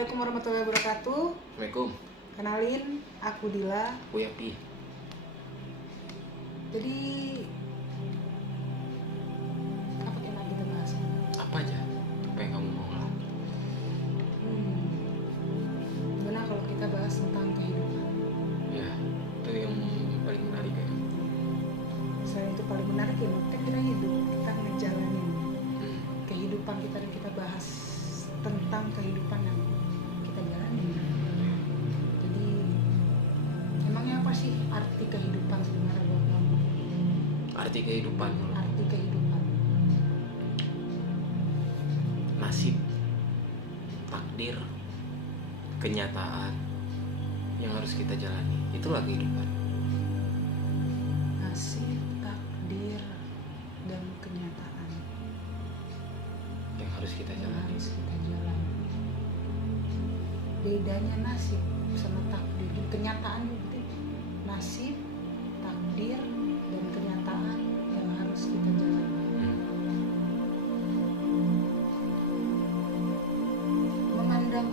Assalamualaikum warahmatullahi wabarakatuh. Assalamualaikum. Kenalin, aku Dila. Aku Yapi. Jadi apa yang lagi kita bahas? Apa aja? Apa yang kamu mau lah? Gimana kalau kita bahas tentang kehidupan? Ya, itu yang paling menarik ya. Selain itu paling menarik ya, kan kita hidup, kita ngejalanin Hmm. kehidupan kita dan kita bahas tentang kehidupan yang kita jalani. Jadi emangnya apa sih arti kehidupan sebenarnya buat kamu? Arti kehidupan, Arti kehidupan. nasib, takdir, kenyataan yang harus kita jalani. Itulah kehidupan. Nasib, takdir, dan kenyataan Yang harus kita yang jalani. harus kita jalani. Bedanya nasib sama takdir dan kenyataan itu nasib, takdir, dan kenyataan yang harus kita jalani. Memandang,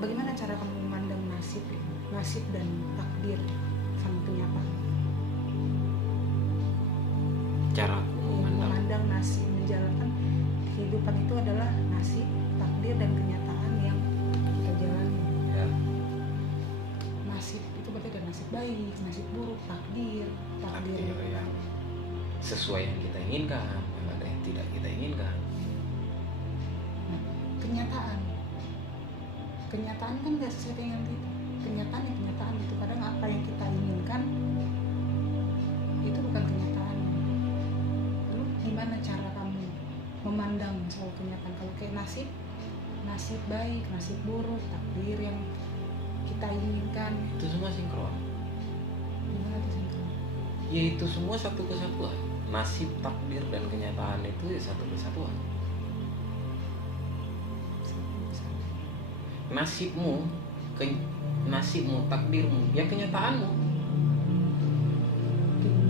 bagaimana cara kamu memandang nasib ya? Nasib dan takdir sama kenyataan. Cara aku memandang. Memandang nasib, menjalankan kehidupan itu adalah nasib, takdir, dan kenyataan yang kita jalani. Ya. Nasib itu berarti ada nasib baik, nasib buruk, takdir Takdir ya. Sesuai yang kita inginkan, yang ada yang tidak kita inginkan. Nah, kenyataan kan nggak sesuai dengan kita. Kenyataan ya kenyataan itu. Kadang apa yang kita inginkan itu bukan kenyataan. Lalu gimana cara kamu memandang soal kenyataan? Kalau kayak nasib baik, nasib buruk, takdir yang kita inginkan, Itu semua sinkron. gimana tuh sinkron? Ya itu semua satu kesatuan. Nasib, takdir, dan kenyataan itu ya satu kesatuan. Nasibmu, takdirmu, ya kenyataanmu.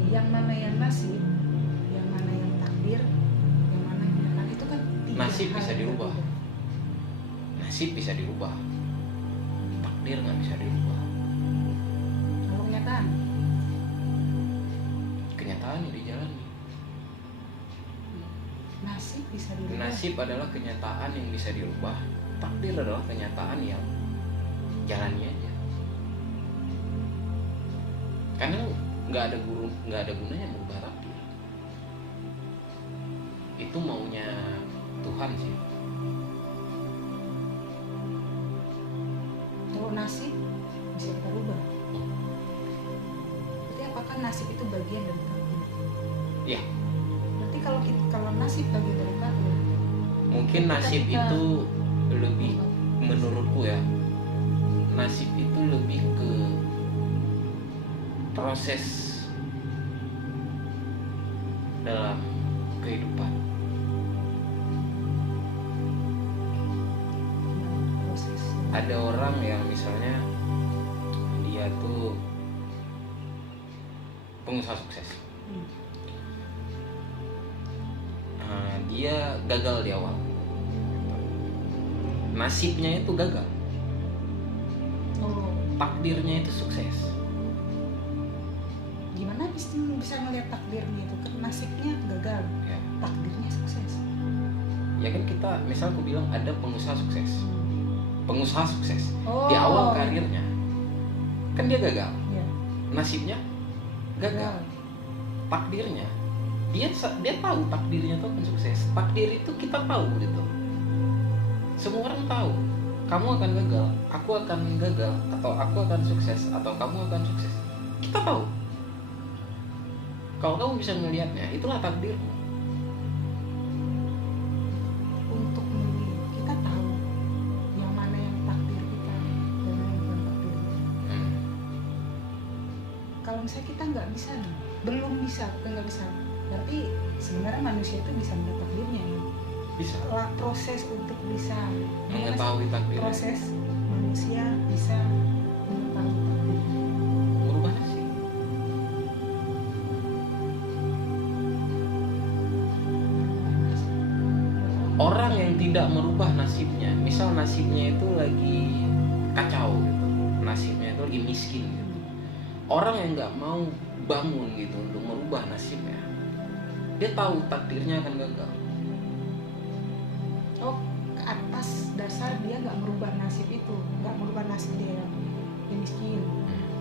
Yang mana yang nasib, yang mana yang takdir, yang mana yang kenyataan itu kan tiga Nasib hal bisa yang dirubah. berbeda. Nasib bisa dirubah, takdir nggak bisa dirubah. Kalau Kenyataan yang dijalani. nasib bisa dirubah. Nasib adalah kenyataan yang bisa dirubah. Takdir adalah kenyataan yang jalani aja. Karena nggak ada gunanya merubah takdir. Itu maunya Tuhan sih. Kalau nasib bisa kita rubah. Berarti apakah nasib itu bagian dari takdir? Ya, Berarti kalau nasib bagian dari takdir, mungkin nasib Ketika- itu lebih, menurutku ya, nasib itu lebih ke proses dalam kehidupan. proses. Ada orang yang misalnya dia tuh pengusaha sukses. Dia gagal di awal. Nasibnya itu gagal, Oh, takdirnya itu sukses. gimana bisa ngelihat takdirnya itu? Kan nasibnya gagal, Ya, takdirnya sukses. ya kan kita, misal aku bilang ada pengusaha sukses. Pengusaha sukses Oh, di awal karirnya kan dia gagal, ya, nasibnya gagal, takdirnya dia tahu takdirnya itu akan sukses. Takdir itu kita tahu gitu, semua orang tahu kamu akan gagal, aku akan gagal, atau aku akan sukses, atau kamu akan sukses. Kita tahu. Kalau kamu bisa melihatnya, itulah takdirmu. Untuk memilih, kita tahu yang mana yang takdir kita dan yang bukan takdir kita. Kalau misalnya kita nggak bisa nih, belum bisa, bukan nggak bisa, berarti sebenarnya manusia itu bisa melihat takdirnya. Bisa Proses untuk bisa mengetahui takdir, proses manusia bisa mengetahui takdir. merubah nasib. Orang orang yang tidak merubah nasibnya, misal nasibnya itu lagi kacau gitu, nasibnya itu lagi miskin gitu, orang yang nggak mau bangun gitu untuk merubah nasibnya, dia tahu takdirnya akan gagal. Oh, ke atas dasar dia nggak merubah nasib itu, nggak merubah nasib dia yang miskin,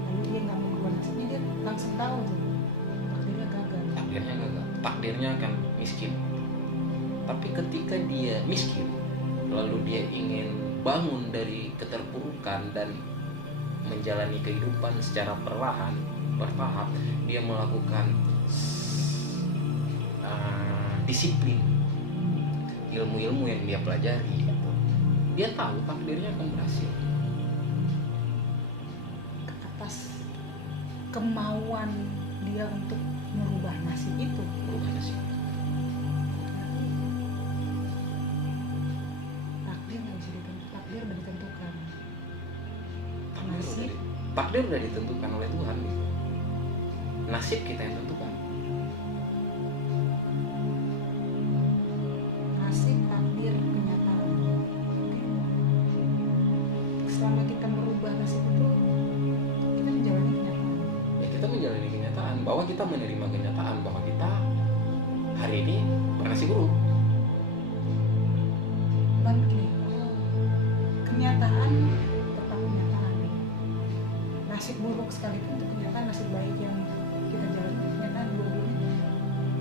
lalu dia nggak merubah nasibnya, dia langsung tahu tuh takdirnya gagal. Takdirnya gagal, takdirnya akan miskin. Tapi ketika dia miskin, lalu dia ingin bangun dari keterpurukan dan menjalani kehidupan secara perlahan, bertahap, dia melakukan disiplin, ilmu-ilmu yang dia pelajari gitu. Dia tahu takdirnya akan berhasil. Ke atas kemauan dia untuk merubah nasib itu. Merubah nasib. Takdir nggak bisa ditentukan, takdir udah ditentukan. Nasib Takdir udah ditentukan oleh Tuhan gitu. Nasib kita yang tentukan. nasib, takdir, kenyataan. Selama kita merubah nasib itu, kita menjalani kenyataan. Ya kita menjalani kenyataan bahwa kita menerima kenyataan bahwa kita hari ini bernasib buruk. Dan gini, kenyataan tetap kenyataan. Nasib buruk sekalipun itu kenyataan, nasib baik yang kita jalani kenyataan dua-duanya.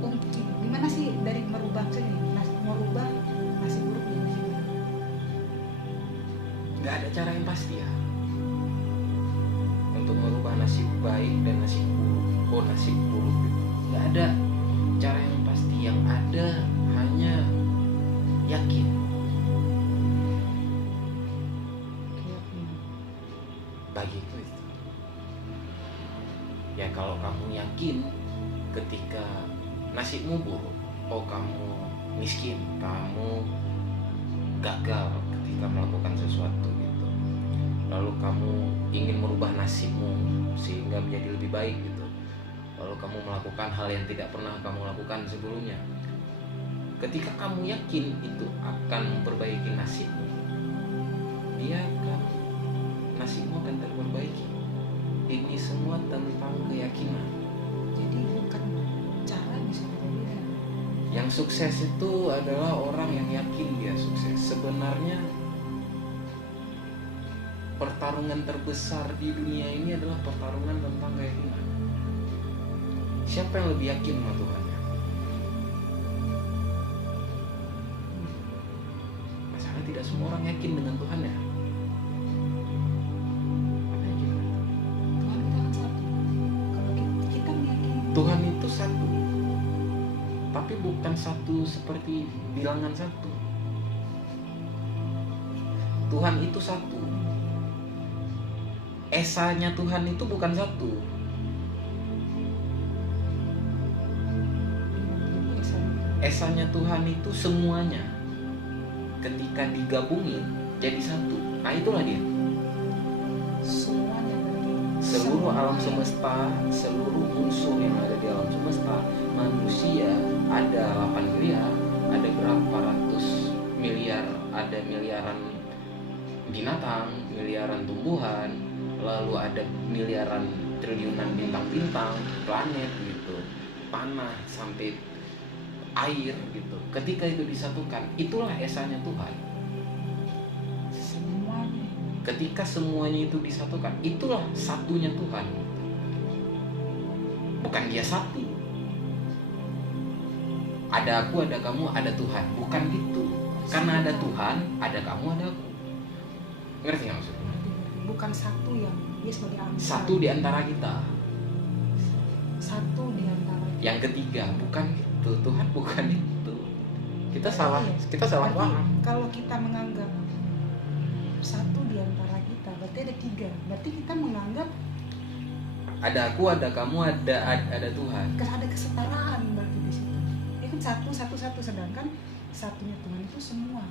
Oh, gimana sih dari merubah sini? Merubah nasib buruk menjadi nasib baik. Gak ada cara yang pasti ya untuk merubah nasib baik dan nasib buruk. Nasib buruk gitu. Gak ada cara yang pasti. Yang ada hanya yakin. Keyakinan. Bagiku itu. Ya kalau kamu yakin ketika nasibmu buruk, oh kamu miskin, kamu gagal ketika melakukan sesuatu gitu, lalu kamu ingin merubah nasibmu sehingga menjadi lebih baik gitu, lalu kamu melakukan hal yang tidak pernah kamu lakukan sebelumnya. Ketika kamu yakin itu akan memperbaiki nasibmu, nasibmu akan terperbaiki. Ini semua tentang keyakinan. Jadi bukan cara bisa berbeda. Yang sukses itu adalah orang yang yakin dia sukses. Sebenarnya pertarungan terbesar di dunia ini adalah pertarungan tentang keyakinan. Siapa yang lebih yakin sama Tuhannya? Masalah tidak semua orang yakin dengan Tuhannya. Tuhan kita kan satu. Kalau kita meyakini Tuhan itu satu, tapi bukan satu seperti bilangan satu. Tuhan itu satu. Esanya Tuhan itu bukan satu. Esanya Tuhan itu semuanya. Ketika digabungin jadi satu. Nah itulah dia. semuanya berarti Seluruh alam semuanya. semesta, seluruh unsur yang ada di alam semesta, manusia ada 8 miliar, ada berapa ratus miliar, ada miliaran binatang, miliaran tumbuhan, lalu ada miliaran triliunan bintang-bintang, planet gitu, panah sampai air gitu. Ketika itu disatukan, itulah esanya Tuhan. Semuanya. Ketika semuanya itu disatukan, itulah satunya Tuhan. Bukan dia satu. Ada aku, ada kamu, ada Tuhan. Bukan gitu. Karena ada Tuhan, ada kamu, ada aku. Ngerti nggak maksudnya? Bukan satu yang dia sebagai angsa. Satu di antara kita. Satu di antara kita. Yang ketiga, bukan itu. Tuhan bukan itu. Kita salah Berarti paham. kalau kita menganggap satu di antara kita, berarti ada tiga. Berarti kita menganggap Ada aku, ada kamu, ada Tuhan. ada kesetaraan berarti di situ. Dia kan satu, sedangkan satunya Tuhan itu semua.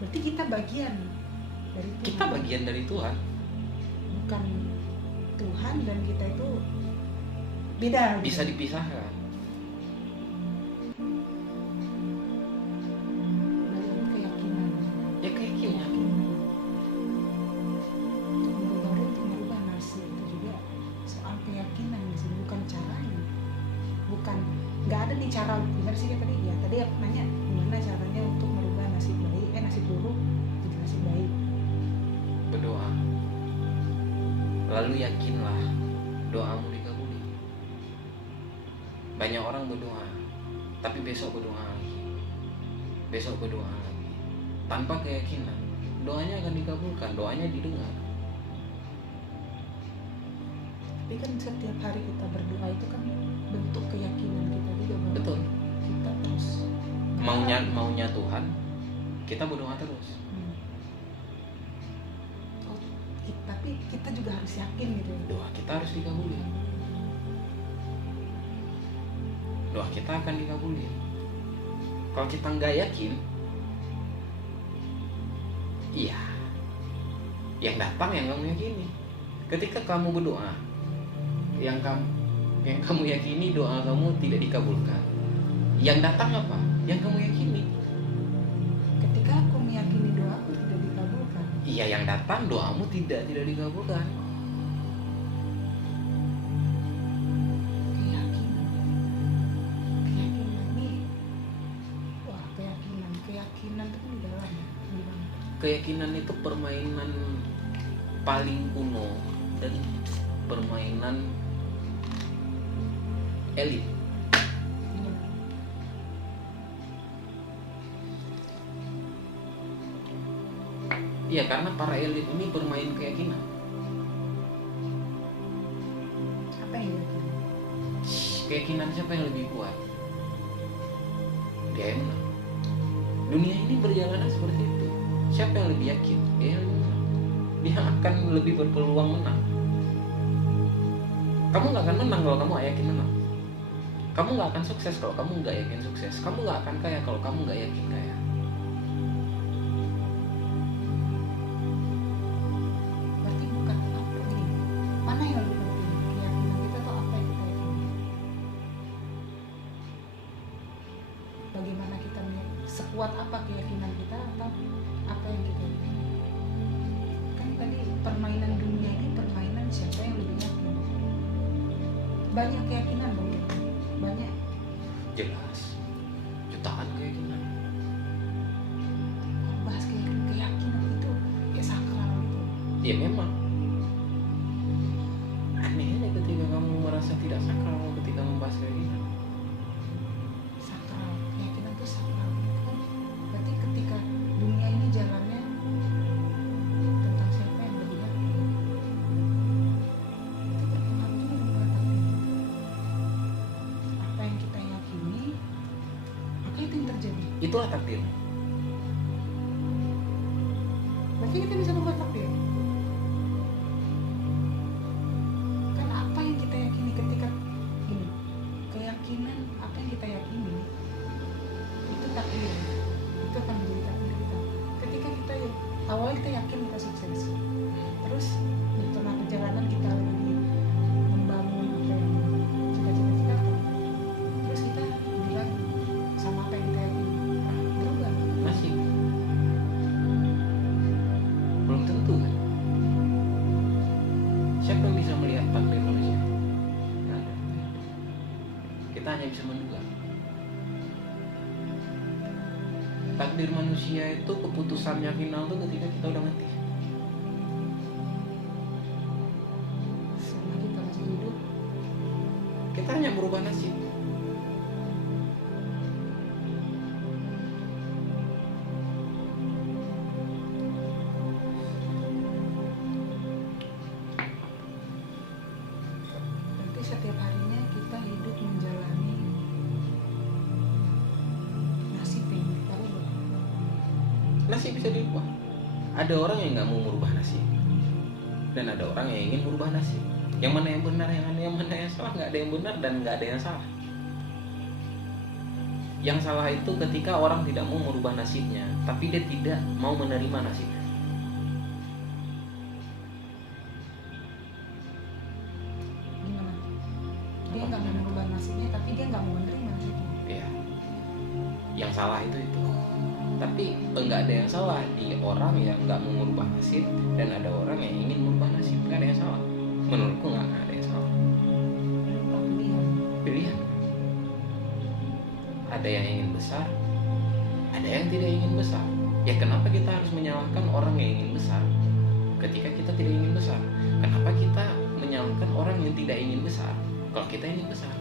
Berarti kita bagian dari Tuhan. Kita bagian dari Tuhan. Bukan Tuhan dan kita itu beda. Bisa gitu. dipisahkan. Balik lagi ke keyakinan. lalu yakinlah doamu dikabuli. Banyak orang berdoa, tapi besok berdoa lagi, besok berdoa lagi, tanpa keyakinan doanya akan dikabulkan, doanya didengar. Tapi kan setiap hari kita berdoa itu kan bentuk keyakinan kita juga bahwa Betul. kita terus Maunya Tuhan, kita berdoa terus. Oh, tapi kita juga harus yakin gitu. Doa kita harus dikabuli. Doa kita akan dikabuli. Kalau kita nggak yakin, iya, yang datang yang kamu yakini. Ketika kamu berdoa, yang kamu yakini doa kamu tidak dikabulkan, yang datang apa? Yang kamu yakini. Ketika aku meyakini doaku tidak dikabulkan, Iya, yang datang doamu tidak dikabulkan. keyakinan nih, wah keyakinan itu kan di dalam ya, gimana? Keyakinan itu permainan paling kuno dan permainan elit. Gimana? Iya, karena para elit ini bermain keyakinan. Apa yang diyakini? Keyakinan siapa yang lebih kuat, dia yang menang. Dunia ini berjalan seperti itu. Siapa yang lebih yakin, dia yang menang. Dia akan lebih berpeluang menang. Kamu nggak akan menang kalau kamu nggak yakin menang. Kamu nggak akan sukses kalau kamu nggak yakin sukses. Kamu nggak akan kaya kalau kamu nggak yakin kaya. Berarti bukan apa ini, mana yang lebih penting, keyakinan kita atau apa yang kita yakini? Bagaimana kita sekuat apa keyakinan kita atau apa yang kita yakini? Kan tadi permainan dunia ini permainan siapa yang lebih yakin. Banyak keyakinan dong, banyak. Jelas, jutaan keyakinan. Kalau bahas keyakinan itu ya sakral gitu. Ya memang. Anehnya ketika kamu merasa tidak sakral ketika membahas keyakinan. Sakral, keyakinan itu sakral kan. Berarti ketika dunia ini jalannya tentang siapa yang lebih yakin, itu berpengaruh juga dengan takdir kita. Apa yang kita yakini, maka itu yang terjadi. Itulah takdir. Berarti kita bisa mengubah takdir. Kan apa yang kita yakini ketika gini, keyakinan apa yang kita yakini itu takdir, itu akan menjadi takdir kita. Ketika kita awalnya kita yakin kita sukses, terus di tengah perjalanan kita lagi membangun apa yang cita-cita kita kan, terus kita bilang sama apa yang kita yakini berubah. Masih belum tentu kan. Siapa yang bisa melihat takdir manusia? Nggak ada. Kita hanya bisa menduga. Takdir manusia itu keputusannya final tuh ketika kita udah mati. Selama kita masih hidup, Kita hanya berubah nasib. berarti setiap harinya kita hidup menjalani nasib yang kita ubah. Nasib bisa dirubah. Ada orang yang nggak mau merubah nasib, dan ada orang yang ingin merubah nasib. Yang mana yang benar, yang mana yang salah? Nggak ada yang benar dan nggak ada yang salah. Yang salah itu ketika orang tidak mau merubah nasibnya, tapi dia tidak mau menerima nasibnya. Gimana? Dia nggak mau merubah nasibnya, tapi dia nggak mau menerima nasibnya. Iya. Yang salah itu. Tapi enggak ada yang salah di orang yang nggak mau merubah nasib dan ada orang yang ingin merubah nasib. Nggak ada yang salah. Menurutku nggak ada yang salah. Lupa pilihan. Pilihan. Ada yang ingin besar, ada yang tidak ingin besar. Ya kenapa kita harus menyalahkan orang yang ingin besar? ketika kita tidak ingin besar. Kenapa kita menyalahkan orang yang tidak ingin besar kalau kita ingin besar?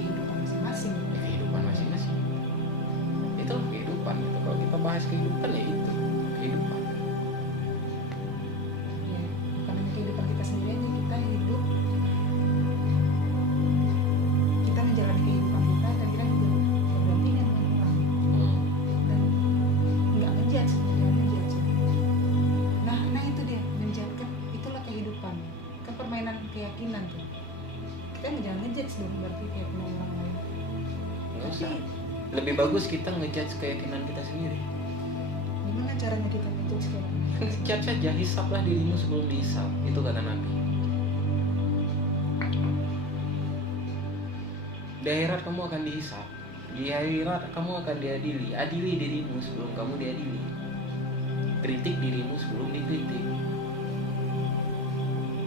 Kehidupan masing-masing. Kehidupan masing-masing. Itu kehidupan gitu. Kalau kita bahas kehidupan ya itu kehidupan. Ya, bukan hanya kehidupan kita sendiri aja, kita hidup, kita menjalani kehidupan kita dan kita juga berdampingan dengan orang dan nggak ngejudge, jangan ngejudge. Nah itu dia menjudge kan, itulah kehidupan kan, permainan keyakinan tuh. Kita jangan ngejudge dong berarti keyakinan orang lain. Nggak Tapi usah. Lebih bagus kita ngejudge keyakinan kita sendiri. gimana caranya kita ngejudge keyakinan? Ngejudge saja, hisaplah dirimu sebelum dihisap. Itu kata Nabi. Di akhirat kamu akan dihisap. Di akhirat kamu akan diadili. Adili dirimu sebelum kamu diadili. Kritik dirimu sebelum dikritik.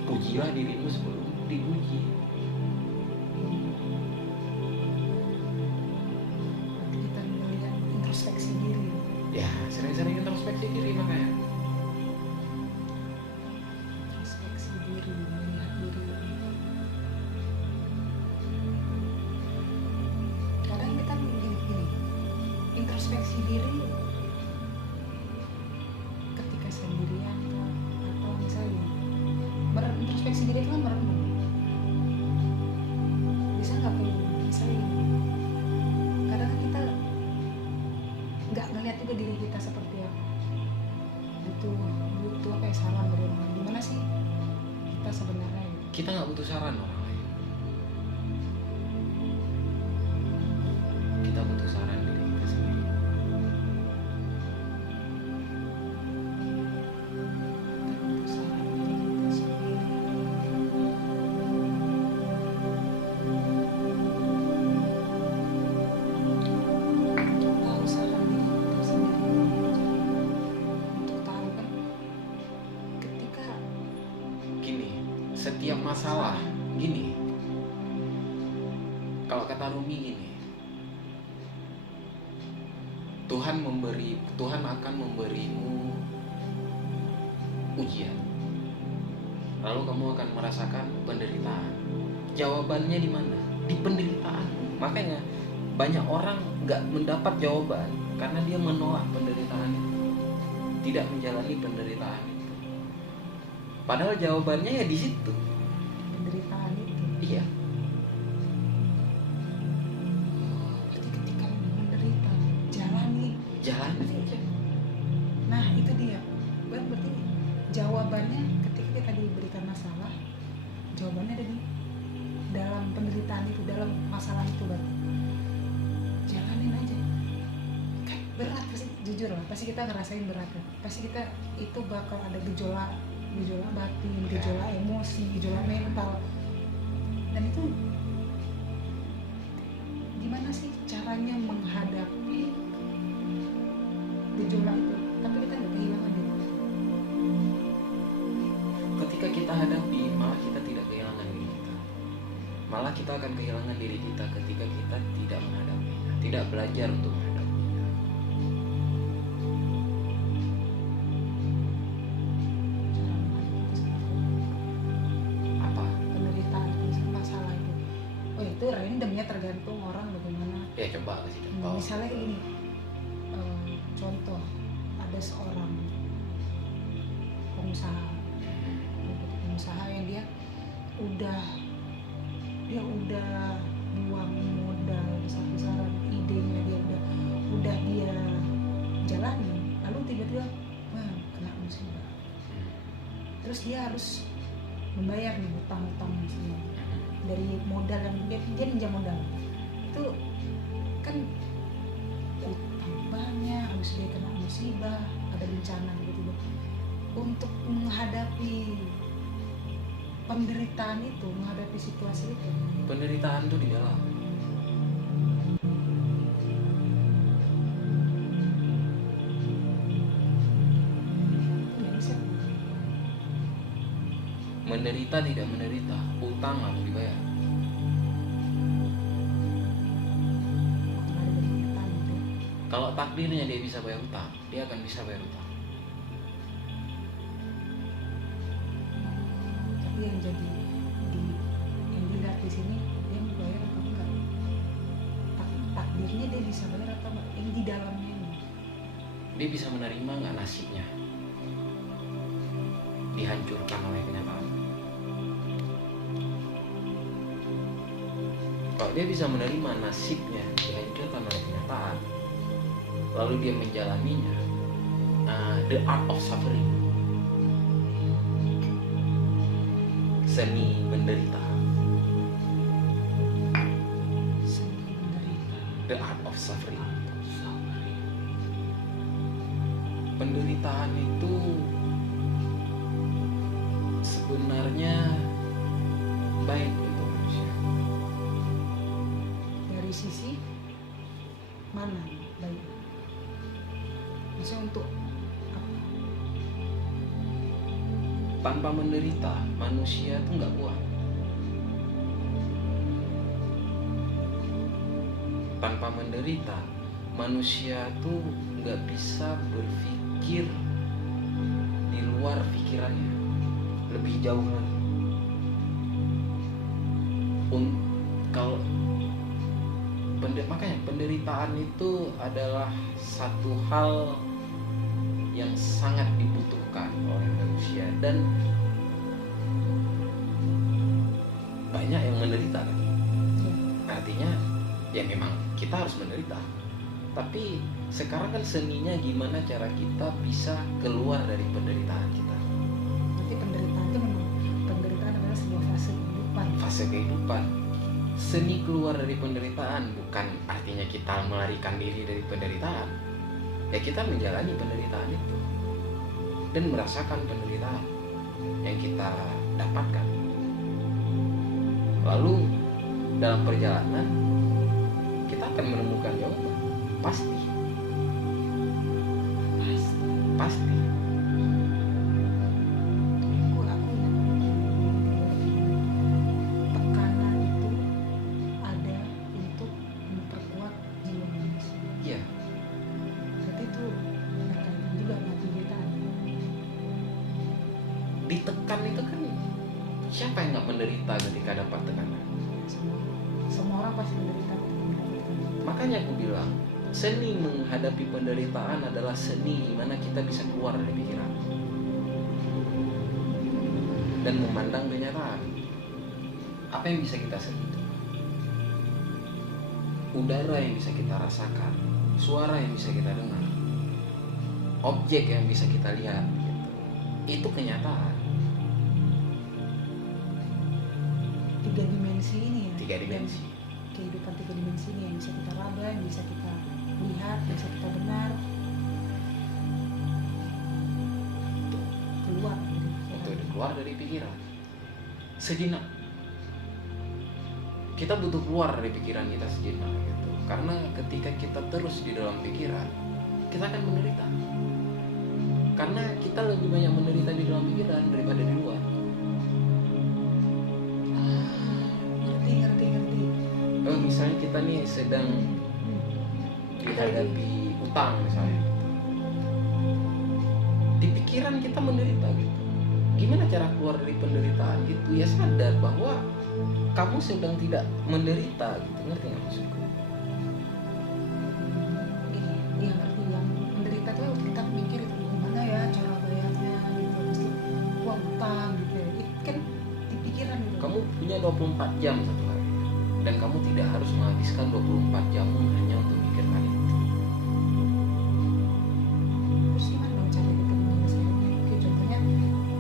Pujilah dirimu sebelum dipuji. Berarti kita melihat introspeksi diri. Ya, sering-sering introspeksi diri makanya. Introspeksi diri, melihat diri. Kadang kita gini, introspeksi diri ketika sendirian atau misalnya introspeksi diri kan merenung. Bisa nggak tuh misalnya kadang kan kita nggak ngeliat juga diri kita seperti apa, butuh kayak saran dari orang lain. Gimana sih kita sebenarnya gitu. Kita nggak butuh saran orang lain. Kita butuh saran diri kita sendiri. Kita butuh saran dari kita sendiri. Untuk tahu saran diri kita sendiri, untuk tahu kan ketika Gini, setiap masalah gini. Kalau kata Rumi gini, Tuhan akan memberimu ujian. Lalu kamu akan merasakan penderitaan. Jawabannya di mana? Di penderitaan. Makanya banyak orang nggak mendapat jawaban karena dia menolak penderitaan itu, tidak menjalani penderitaan itu. Padahal jawabannya ya di situ. penderitaan itu. Iya. Berarti ketika menderita, jalani. Jalan aja. Nah itu dia. Berarti jawabannya ketika kita diberikan masalah, jawabannya ada di dalam penderitaan itu, dalam masalah itu. Berarti jalanin aja. Kan berat pasti, jujur lah, pasti kita ngerasain berat kan. Pasti kita itu bakal ada gejolak batin, gejolak emosi, gejolak mental. Dan itu gimana sih caranya menghadapi gejolak itu? Tapi kita nggak kehilangan itu. Ketika kita hadapi, malah kita tidak kehilangan diri kita. Malah kita akan kehilangan diri kita ketika kita tidak menghadapinya, tidak belajar untuk menghadapinya. Cara menghadapi itu seperti Apa? penderitaan itu, masalah itu. Oh itu random ya, tergantung orang bagaimana. Ya coba kasih contoh. Misalnya ini contoh, ada seorang pengusaha yang dia udah buang modal besar-besaran, idenya dia udah dia jalani, lalu tiba-tiba kena musibah. Terus dia harus membayar nih hutang-hutang semua dari modal yang dia pinjam modal. Itu kan utang banyak, habis dia kena musibah, ada bencana tiba-tiba. Untuk menghadapi penderitaan itu, menghadapi situasi itu, Penderitaan tuh di dalam. nggak bisa. Menderita tidak menderita, utang harus dibayar. Kalau ada penderitaan itu, Kalau takdirnya dia bisa bayar utang, dia akan bisa bayar utang. yang jadi yang dilihat di sini dia mau bayar atau enggak, takdirnya dia bisa bayar atau enggak, yang di dalamnya ini Dia bisa menerima nggak nasibnya dihancurkan oleh kenyataan. Kalau dia bisa menerima nasibnya dihancurkan oleh kenyataan, lalu dia menjalaninya, the art of suffering, seni menderita, seni menderita. the art of suffering. Penderitaan itu sebenarnya baik untuk manusia. Dari sisi mana baik? Maksudnya untuk apa? Tanpa menderita, manusia tuh nggak kuat. Tanpa menderita, manusia tuh nggak bisa berpikir di luar pikirannya lebih jauh lagi. Kalau makanya penderitaan itu adalah satu hal yang sangat dibutuhkan oleh manusia, dan banyak yang menderita kan? Artinya ya memang kita harus menderita, tapi sekarang kan seninya gimana cara kita bisa keluar dari penderitaan kita. Berarti penderitaan itu memang, penderitaan adalah sebuah fase kehidupan. Seni keluar dari penderitaan bukan artinya kita melarikan diri dari penderitaan. Ya kita menjalani penderitaan itu dan merasakan penderitaan yang kita dapatkan. Lalu dalam perjalanan kita akan menemukan jawaban. Pasti. Aku tekanan itu ada untuk memperkuat jiwa manusia. Iya. Berarti itu berkaitan juga dengan penderitaan. Ditekan itu kan siapa yang nggak menderita ketika dapat tekanan? Semua orang pasti menderita ketika mendapat tekanan. Makanya aku bilang seni menghadapi penderitaan adalah seni gimana kita bisa keluar dari pikiran dan memandang kenyataan. Apa yang bisa kita sentuh? Udara yang bisa kita rasakan, suara yang bisa kita dengar, objek yang bisa kita lihat, gitu. Itu kenyataan. 3 dimensi ini ya. 3 dimensi. Kehidupan 3 dimensi ini yang bisa kita raba, yang bisa kita lihat, yang bisa kita dengar. Untuk Keluar dari pikiran. Sejenak. Kita butuh keluar dari pikiran kita sejenak gitu. Karena ketika kita terus di dalam pikiran, kita akan menderita. Karena kita lebih banyak menderita di dalam pikiran daripada di luar. Ngerti. Misalnya kita nih sedang dihadapi utang misalnya. Di pikiran kita menderita gitu. Gimana cara keluar dari penderitaan itu? Ya sadar bahwa kamu sedang tidak menderita gitu. Ngerti nggak maksudku? Iya ngerti. Yang menderita tuh kita mikir itu gimana ya cara bayarnya gitu, mesti utang gitu ya. Itu kan di pikiran gitu. Kamu punya 24 jam satu hari dan kamu tidak harus menghabiskan 24 jam hanya untuk mikirkan itu. Terus gimana dong cara kita menyelesaikannya? Oke, contohnya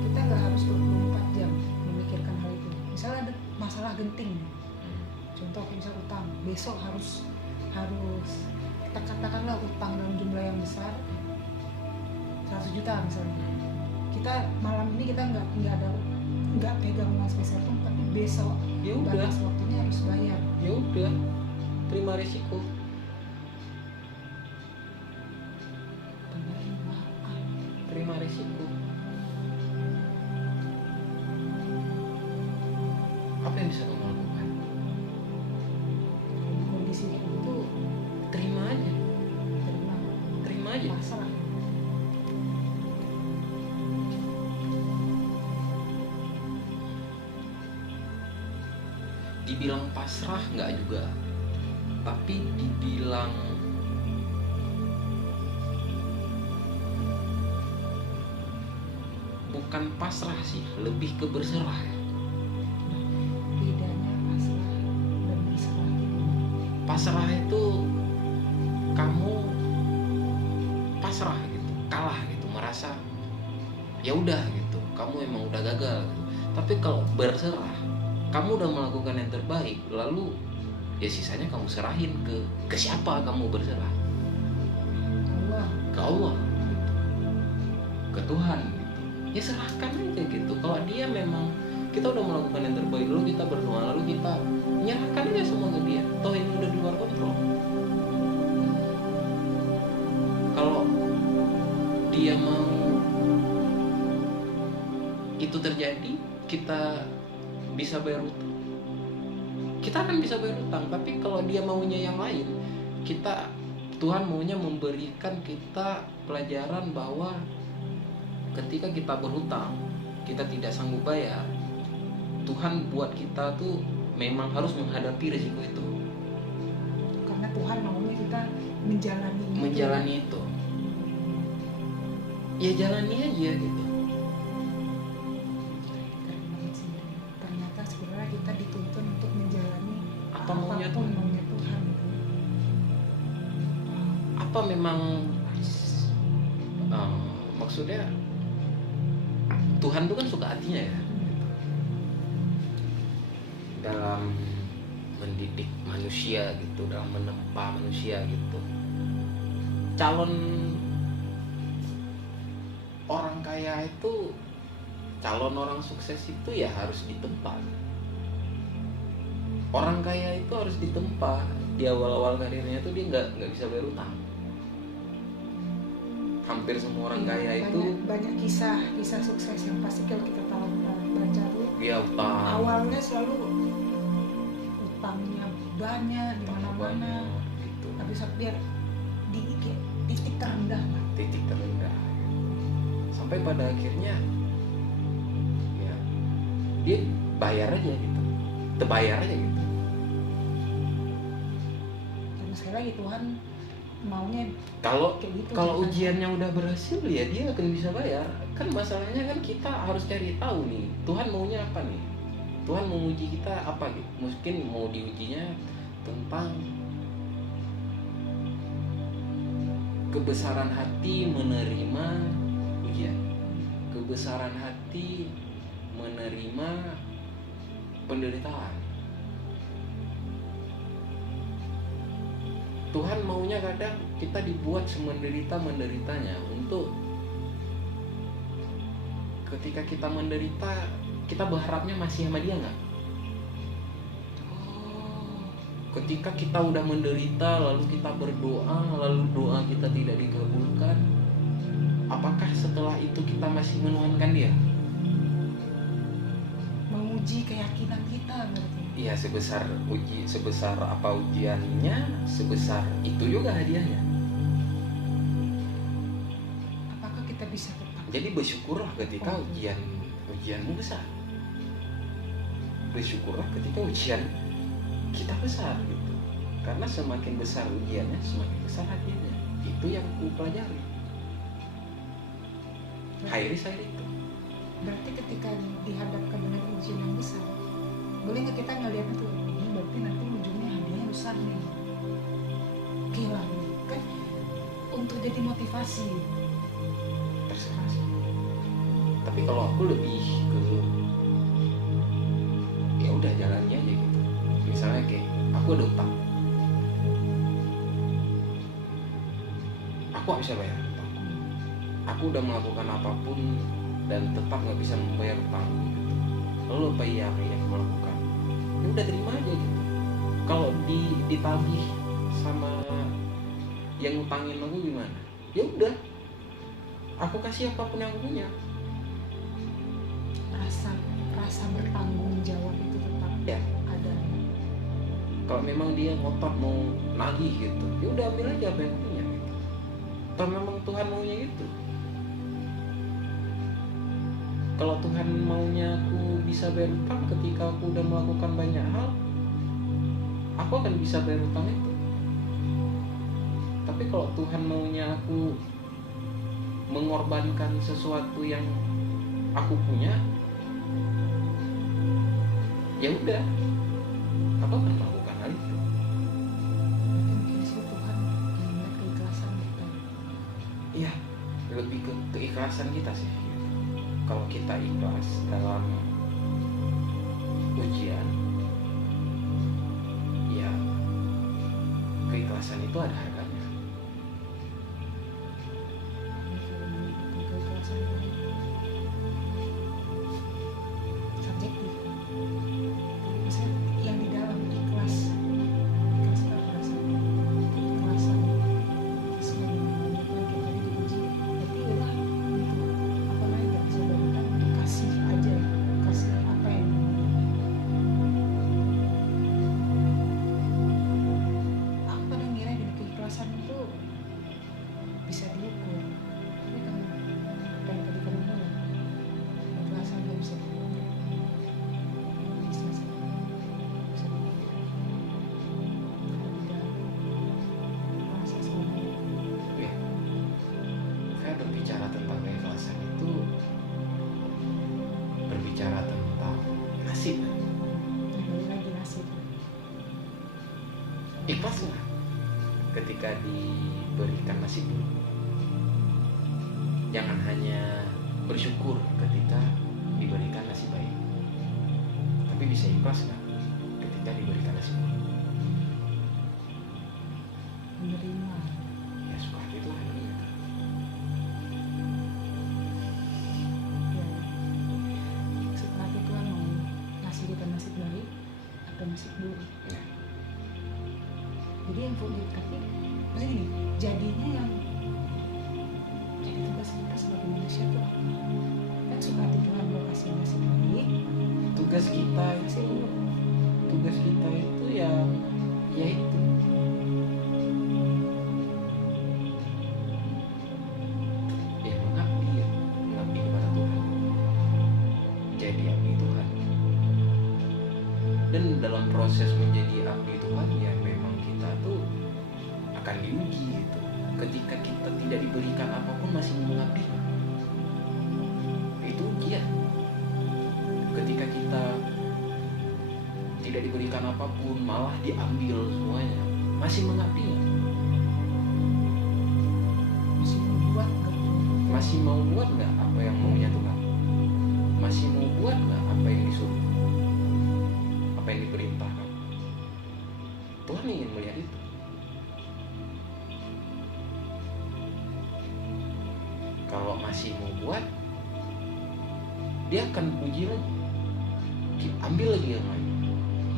kita nggak harus 24 jam memikirkan hal itu. Misalnya ada masalah genting, contoh kayak misal utang, besok harus kita katakanlah utang dalam jumlah yang besar 100 juta misalnya. Kita malam ini kita nggak pegang uang spesial pun, tapi besok Ya udah, batas waktunya harus bayar. ya udah, terima risiko. Terima risiko. Apa yang bisa kamu lakukan? Di kondisi kayak gitu, Terima aja, terima aja. pasrah. dibilang pasrah nggak juga, tapi dibilang bukan pasrah sih, lebih ke berserah ya. Bedanya pasrah dan berserah gitu. Pasrah itu kamu pasrah gitu, kalah gitu, merasa ya udah gitu, kamu emang udah gagal gitu. Tapi kalau berserah, kamu udah melakukan yang terbaik, lalu ya sisanya kamu serahin ke siapa kamu berserah? Allah. Ke Allah gitu. Ke Tuhan gitu. Ya serahkan aja gitu. Kalau dia memang kita udah melakukan yang terbaik, lalu kita berdoa, lalu kita menyerahkan aja semua ke dia. Toh ini udah di luar kontrol. Kalau dia mau itu terjadi, kita bisa bayar utang, kita akan bisa bayar utang. Tapi kalau dia maunya yang lain, Tuhan maunya memberikan kita pelajaran bahwa ketika kita berhutang, kita tidak sanggup bayar, Tuhan buat kita tuh memang harus menghadapi risiko itu, Karena Tuhan maunya kita menjalani itu. Ya jalani aja gitu. Keren banget sih. Ternyata sebenarnya kita dituntun untuk menjalani Apa maunya apapun Tuhan. maunya Tuhan. Apa memang maksudnya Tuhan tuh kan suka hatinya ya dalam mendidik manusia gitu, dalam menempa manusia gitu. Calon orang kaya itu, calon orang sukses itu ya harus ditempa. Orang kaya itu harus ditempa. Di awal-awal karirnya itu dia nggak bisa bayar utang. Hampir semua orang kaya itu banyak kisah sukses yang pasti kalau kita tahu baca tuh dia utang. awalnya selalu utangnya banyak di mana-mana, gitu. tapi saat dia di titik terendah lah. Titik terendah sampai pada akhirnya ya dia bayar aja gitu, terbayar aja gitu. Dan sekali lagi Tuhan maunya Kalau kayak gitu. ujiannya udah berhasil ya dia akan bisa bayar. Kan masalahnya kan kita harus cari tahu nih, Tuhan maunya apa nih. Tuhan mau uji kita apa gitu. Mungkin mau diujinya tentang kebesaran hati menerima ujian, kebesaran hati menerima penderitaan. Tuhan maunya kadang kita dibuat semenderita-menderitanya untuk ketika kita menderita, kita berharapnya masih sama dia nggak? Ketika kita udah menderita, lalu kita berdoa, lalu doa kita tidak dikabulkan, apakah setelah itu kita masih menuhankan dia? menguji keyakinan kita berarti. Iya, sebesar apa ujiannya, sebesar itu juga hadiahnya. Apakah kita bisa tetap? Jadi bersyukurlah ketika ujianmu besar. Bersyukurlah ketika ujian kita besar gitu. Karena semakin besar ujiannya, semakin besar hadiahnya. Itu yang ku pelajari. Hairi itu. Berarti ketika dihadapkan dengan ujian yang besar, boleh nggak kita ngeliat itu? Ini berarti nanti ujungnya hadiahnya besar nih. Gila kan, untuk jadi motivasi. Terserah sih. Tapi kalau aku lebih ke ya udah jalannya aja gitu. Misalnya kayak aku ada utang, aku gak bisa bayar utang. Aku udah melakukan apapun dan tetap nggak bisa membayar utang gitu. Lalu apa yang melakukan? Ya udah terima aja gitu. Kalau ditagih sama yang ngutangin aku gimana? Ya udah, aku kasih apapun yang aku punya. Rasa bertanggung jawab itu tetap Ya. ada. Kalau memang dia ngotot mau nagih gitu, ya udah ambil aja apa yang punya gitu. Kalau memang Tuhan maunya gitu. Kalau Tuhan maunya aku bisa bayar utang ketika aku udah melakukan banyak hal, aku akan bisa bayar utang itu. Tapi kalau Tuhan maunya aku mengorbankan sesuatu yang aku punya, ya udah, aku akan melakukan hal itu. Mungkin sih Tuhan melihat keikhlasan kita. Iya, lebih ke keikhlasan kita sih. Kalau kita ikhlas dalam ujian, ya keikhlasan itu ada harganya. Keikhlasan itu subjektif. Misalnya yang di dalam ikhlas keikhlasan sesuai dengan itu yang kita diuji. Berarti udah apa namanya nggak bisa berikan, kasih aja, kasih apa yang aku kadang ngira dari keikhlasan itu bisa diukur. Tapi kamu dan tadi kamu bilang keikhlasan nggak bisa diukur. Bisa sih, bisa diukur. Kalau di dalam rasa sebenarnya Ya, saya berbicara tentang keikhlasan itu berbicara tentang nasib. kembali lagi nasib. Ikhlas nggak ketika diberikan nasib buruk? Jangan hanya bersyukur ketika diberikan nasib baik, tapi bisa ikhlas nggak ketika diberikan nasib buruk? Menerima. Ya suka hati Tuhan gitu. Ya, setelah itu Tuhan mau ngasih kita nasib baik atau nasib buruk. Ya. Jadi yang boleh, tapi maksudnya gini, jadinya yang jadi tugas kita sebagai manusia tuh apa? Kan suka hati Tuhan mau kasih nasib baik, Tugas kita nasib itu, buruk. tugas kita itu yang yaitu ya mengabdi kepada Tuhan, jadi abdi Tuhan. Dan dalam proses menjadi abdi Tuhan, ya memang kita tuh akan diuji gitu. Ketika kita tidak diberikan apapun masih mau mengabdi, itu ujian. Ketika kita tidak diberikan apapun malah diambil semuanya, masih mengabdi nggak? Masih membuat nggak? Masih mau buat nggak apa yang maunya Tuhan? Masih mau buat nggak apa yang disuruh, apa yang diperintahkan? Tuhan ingin melihat itu. Kalau masih mau buat, dia akan puji lagi, ambil lagi yang lain.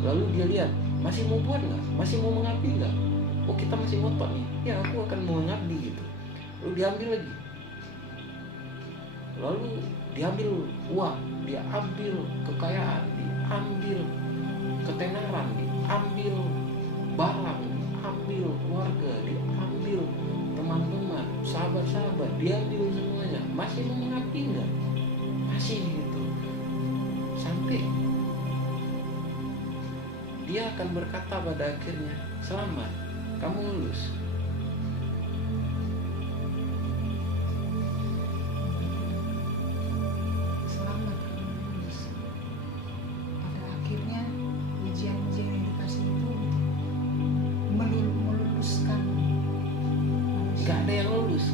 Lalu dia lihat, masih mau buat nggak? Masih mau mengabdi nggak? Oh kita masih ngotot nih, ya aku akan mau mengabdi gitu. Lalu diambil lagi. Lalu diambil uang, diambil kekayaan, diambil ketenaran, diambil barang, diambil keluarga, diambil teman-teman, sahabat-sahabat, diambil semuanya. Masih mau mengabdi nggak? Masih gitu. Sampai dia akan berkata pada akhirnya, selamat, kamu lulus. Selamat kamu lulus. Pada akhirnya ujian-ujian yang dikasih itu meluluskan manusia. Gak ada yang lulus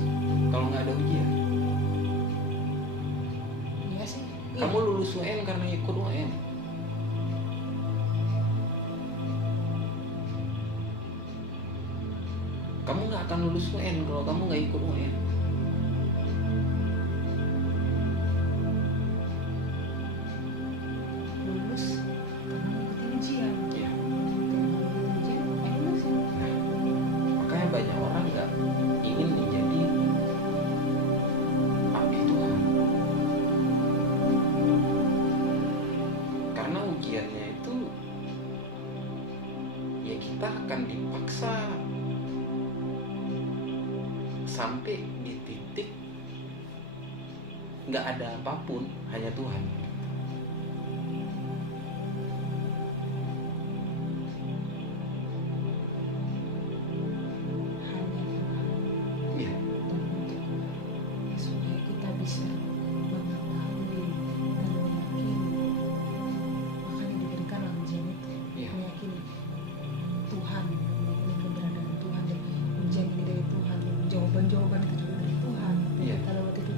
kalau nggak ada ujian. Iya sih. Iya. Kamu lulus UN karena ikut UN. Kamu nggak akan lulus UN kalau kamu nggak ikut UN. Lulus karena mengikuti ujian. Ya. Karena mengikuti ujian, lulus ya. Nah, makanya banyak orang nggak ingin menjadi abdi Tuhan karena ujiannya itu ya kita akan dipaksa sampai di titik nggak ada apapun, hanya Tuhan. bisa mengetahui dan meyakini, makanya diberikanlah ujian itu. Iya. Meyakini Tuhan, meyakini keberadaan Tuhan, dan ujian ini dari Tuhan, dan jawaban-jawaban itu juga dari Tuhan. Iya. Kita lewat itu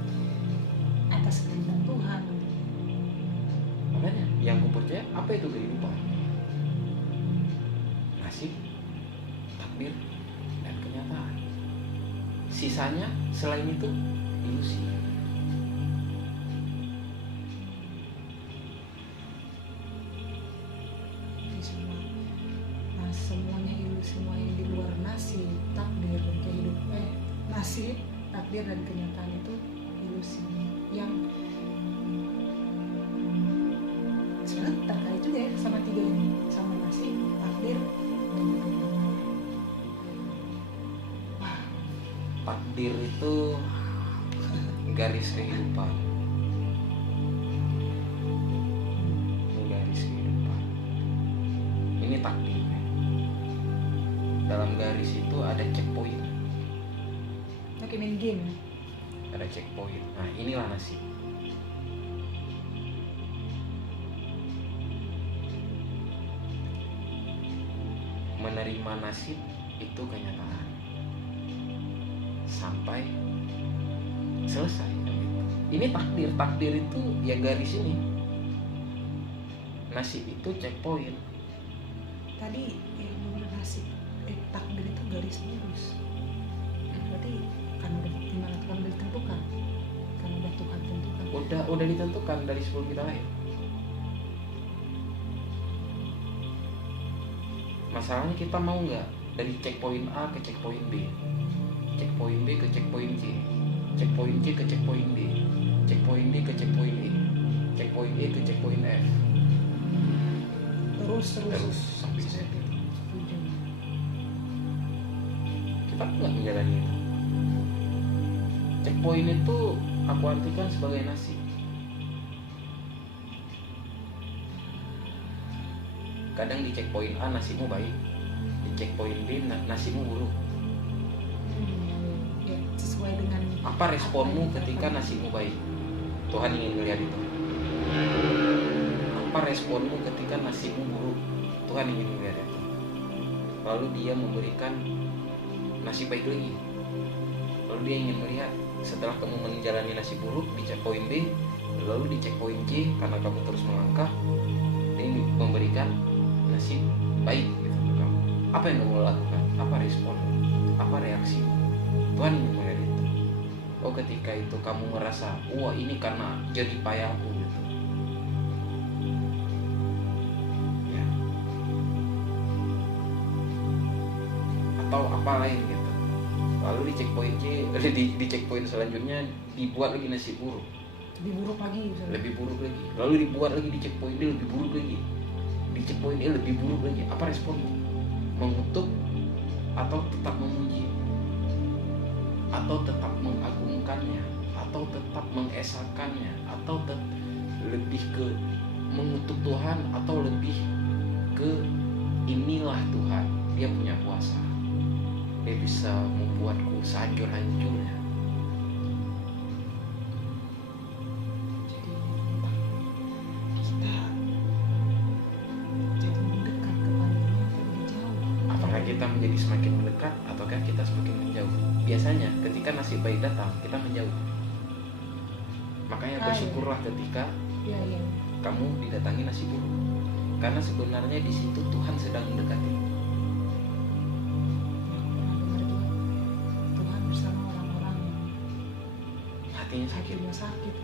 atas kehendak Tuhan. Makanya yang kupercaya, apa itu kehidupan? Nasib, takdir, dan kenyataan. Sisanya selain itu ilusi. Jadi semuanya ilusi, semua yang di luar nasib, takdir, dan kehidupan, nasib, takdir, dan kenyataan itu ilusi yang sebenarnya terkait juga ya sama tiga ini, sama nasib, takdir, dan kenyataan. Wah, Takdir itu garis kehidupan. Garis kehidupan. Ini takdir. Dalam garis itu ada checkpoint. oke, main game. Ada checkpoint. Nah, inilah nasib. Menerima nasib itu kenyataan sampai selesai kan gitu. Ini takdir. Takdir itu ya garis ini. Nasib itu checkpoint. Tadi menurut nasib, takdir itu garis lurus. Berarti kan udah gimana, kan udah ditentukan, kan udah Tuhan tentukan. Udah ditentukan dari sebelum kita lahir. Masalahnya kita mau nggak dari checkpoint A ke checkpoint B, checkpoint B ke checkpoint C, checkpoint C ke checkpoint D, checkpoint D ke checkpoint E, checkpoint E ke checkpoint F, terus sampai Z. Ujung. Kita nggak menjalani itu. Checkpoint itu aku artikan sebagai nasib. Kadang di checkpoint A nasibmu baik, di checkpoint B nasibmu buruk. Ya, sesuai dengan Apa responmu ketika nasibmu baik? Tuhan ingin melihat itu. Apa responmu ketika nasibmu buruk? Tuhan ingin melihat itu. Lalu dia memberikan nasib baik lagi. Lalu dia ingin melihat setelah kamu menjalani nasib buruk di checkpoint B, lalu di checkpoint C karena kamu terus melangkah, dia memberikan nasib baik gitu untuk kamu. Apa yang kamu lakukan? Apa respon? Apa reaksi? Tuhan ingin melihat itu. Oh, ketika itu kamu merasa, wah ini karena jerih payahku gitu. Ya. Atau apa lain gitu. Lalu di checkpoint C, di checkpoint selanjutnya dibuat lagi nasib buruk. lebih buruk lagi misalnya. Lebih buruk lagi. Lalu dibuat lagi di checkpoint D lebih buruk lagi. Di checkpoint E lebih buruk lagi. Apa responmu? Mengutuk atau tetap memuji? Atau tetap mengagungkannya? Atau tetap mengesakannya? Atau lebih ke mengutuk Tuhan? Atau lebih ke inilah Tuhan, dia punya kuasa, dia bisa membuatku sehancur-hancurnya. Kita menjadi semakin mendekat ataukah kita semakin menjauh? Biasanya ketika nasib baik datang kita menjauh. Makanya bersyukurlah ketika kamu didatangi nasib buruk, karena sebenarnya di situ Tuhan sedang mendekati. Tuhan bersama orang-orang yang hatinya sakit.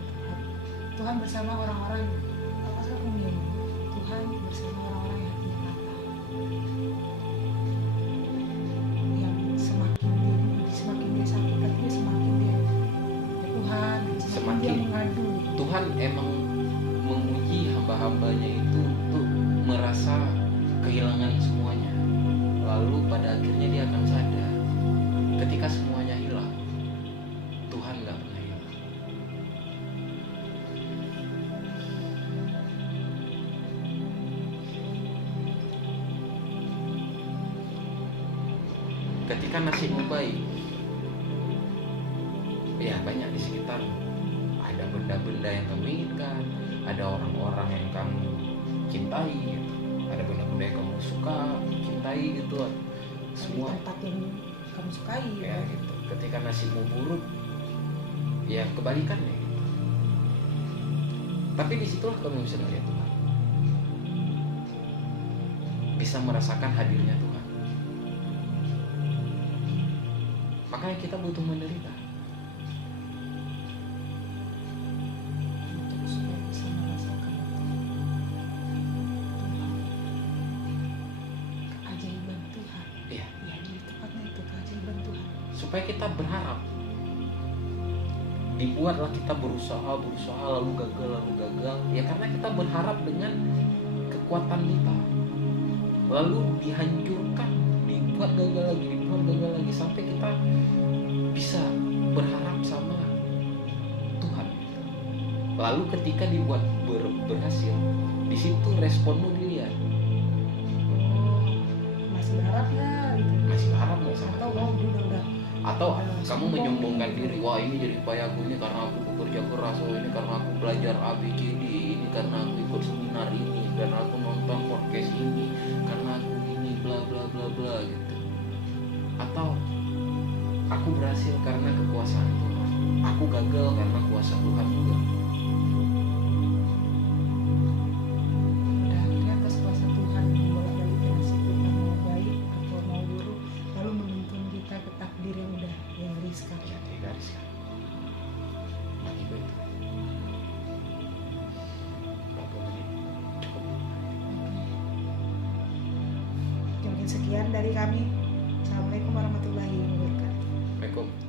Tuhan bersama orang-orang yang Tuhan bersama orang-orang yang hatinya patah. Semakin dia sakit hatinya, semakin dia Tuhan, semakin dia mengadu. Tuhan emang menguji hamba-hambanya itu untuk merasa kehilangan semuanya. Lalu pada akhirnya dia akan sadar ketika semuanya hilang, Tuhan gak pernah hilang. Ketika nasibmu baik, ya banyak di sekitarmu. ada orang-orang yang kamu cintai gitu. Ada benda-benda yang kamu suka cintai gitu, Di semua tempat yang kamu sukai ya gitu. Ketika nasibmu buruk ya kebalikannya gitu. Tapi disitulah kamu bisa melihat Tuhan, bisa merasakan hadirnya Tuhan. Makanya kita butuh menderita untuk supaya bisa merasakan keajaiban Tuhan. Iya. Ya, di tempatnya itu keajaiban Tuhan. supaya kita berharap. Dibuatlah kita berusaha lalu gagal ya karena kita berharap dengan kekuatan kita, lalu dihancurkan, dibuat gagal lagi sampai kita bisa berharap sama Tuhan. Lalu ketika dibuat berhasil, di situ responmu dilihat, Masih berharap ya gitu. masih berharap nggak sama Atau Tuhan? udah Atau kamu sombong menyombongkan gitu. diri, wah ini jadi upaya aku, ini karena aku bekerja keras, oh ini karena aku belajar ABCD, ini karena aku ikut seminar ini, karena aku nonton podcast ini, karena aku ini bla bla bla bla gitu. Atau aku berhasil karena kekuasaan Tuhan, aku gagal karena kuasa Tuhan juga. Udah akhirnya atas kuasa Tuhan bolak-balik nasib kita mau baik atau mau buruk, lalu menuntun kita ke takdir yang udah yang riskan. Ya garis kan bagi gue itu berapa menit cukup. Mungkin sekian dari kami. Assalamualaikum warahmatullahi wabarakatuh. Assalamualaikum.